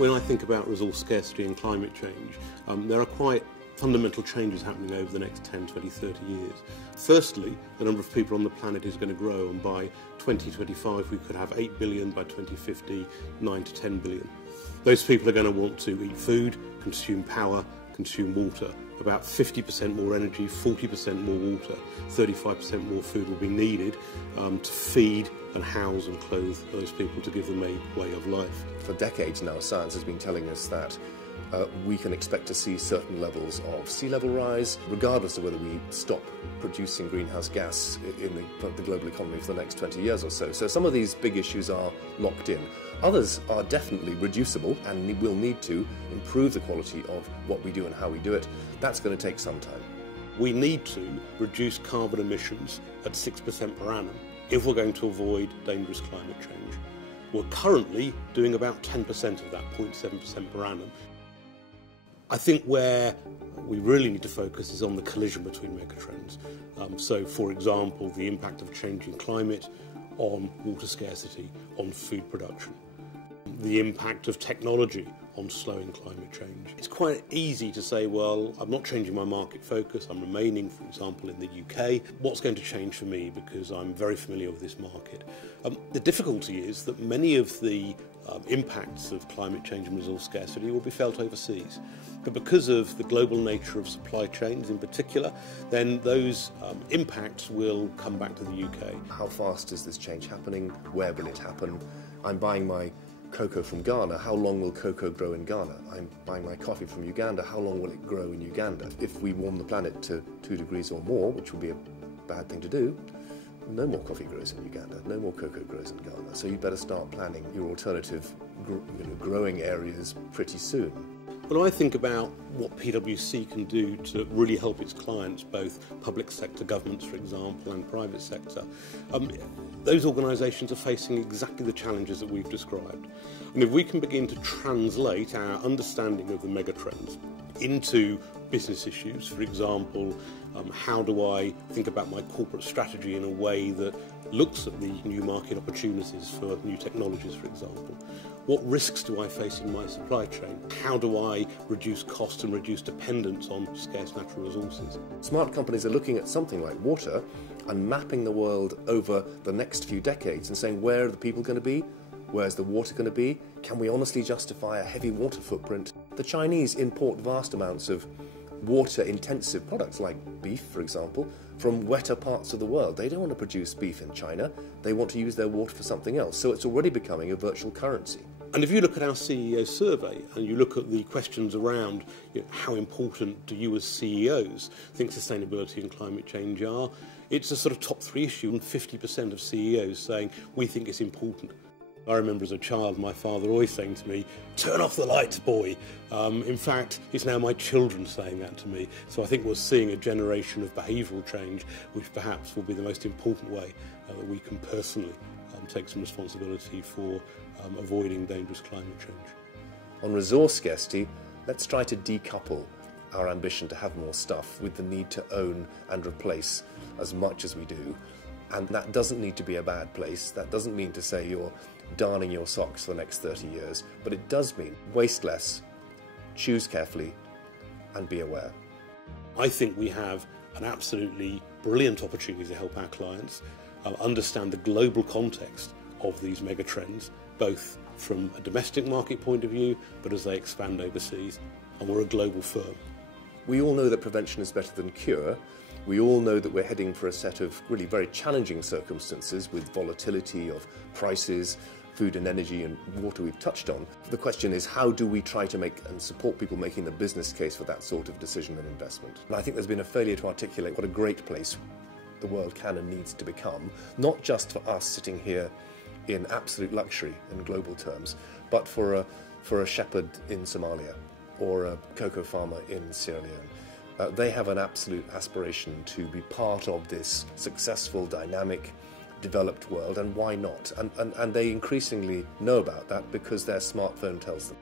When I think about resource scarcity and climate change, there are quite fundamental changes happening over the next 10, 20, 30 years. Firstly, the number of people on the planet is going to grow, and by 2025 we could have 8 billion, by 2050 9 to 10 billion. Those people are going to want to eat food, consume power, consume water. About 50% more energy, 40% more water, 35% more food will be needed to feed and house and clothe those people, to give them a way of life. For decades now, science has been telling us that we can expect to see certain levels of sea level rise, regardless of whether we stop producing greenhouse gas in the global economy for the next 20 years or so. So some of these big issues are locked in. Others are definitely reducible and will need to improve the quality of what we do and how we do it. That's going to take some time. We need to reduce carbon emissions at 6% per annum if we're going to avoid dangerous climate change. We're currently doing about 10% of that, 0.7% per annum. I think where we really need to focus is on the collision between megatrends. So, for example, the impact of changing climate on water scarcity, on food production, the impact of technology on slowing climate change. It's quite easy to say, well, I'm not changing my market focus, I'm remaining, for example, in the UK. What's going to change for me, because I'm very familiar with this market? The difficulty is that many of the impacts of climate change and resource scarcity will be felt overseas. But because of the global nature of supply chains in particular, then those impacts will come back to the UK. How fast is this change happening? Where will it happen? I'm buying my cocoa from Ghana. How long will cocoa grow in Ghana? I'm buying my coffee from Uganda. How long will it grow in Uganda? If we warm the planet to 2 degrees or more, which would be a bad thing to do, no more coffee grows in Uganda, no more cocoa grows in Ghana. So you better start planning your alternative growing areas pretty soon. When I think about what PwC can do to really help its clients, both public sector governments, for example, and private sector, those organisations are facing exactly the challenges that we've described. And if we can begin to translate our understanding of the megatrends into business issues, for example, how do I think about my corporate strategy in a way that looks at the new market opportunities for new technologies, for example? What risks do I face in my supply chain? How do I reduce cost and reduce dependence on scarce natural resources? Smart companies are looking at something like water and mapping the world over the next few decades and saying, where are the people going to be? Where's the water going to be? Can we honestly justify a heavy water footprint? The Chinese import vast amounts of water-intensive products like beef, for example, from wetter parts of the world. They don't want to produce beef in China. They want to use their water for something else. So it's already becoming a virtual currency. And if you look at our CEO survey and you look at the questions around how important do you as CEOs think sustainability and climate change are, it's a sort of top 3 issue, and 50% of CEOs saying we think it's important. I remember as a child my father always saying to me, turn off the lights, boy. In fact, it's now my children saying that to me. So I think we're seeing a generation of behavioural change, which perhaps will be the most important way that we can personally take some responsibility for avoiding dangerous climate change. On resource scarcity, let's try to decouple our ambition to have more stuff with the need to own and replace as much as we do. And that doesn't need to be a bad place. That doesn't mean to say you're darning your socks for the next 30 years, but it does mean waste less, choose carefully, and be aware. I think we have an absolutely brilliant opportunity to help our clients understand the global context of these megatrends, both from a domestic market point of view, but as they expand overseas, and we're a global firm. We all know that prevention is better than cure. We all know that we're heading for a set of really very challenging circumstances with volatility of prices, food and energy and water we've touched on. The question is, how do we try to make and support people making the business case for that sort of decision and investment? And I think there's been a failure to articulate what a great place the world can and needs to become, not just for us sitting here in absolute luxury in global terms, but for a shepherd in Somalia or a cocoa farmer in Sierra Leone. They have an absolute aspiration to be part of this successful, dynamic, developed world, and why not? And they increasingly know about that because their smartphone tells them.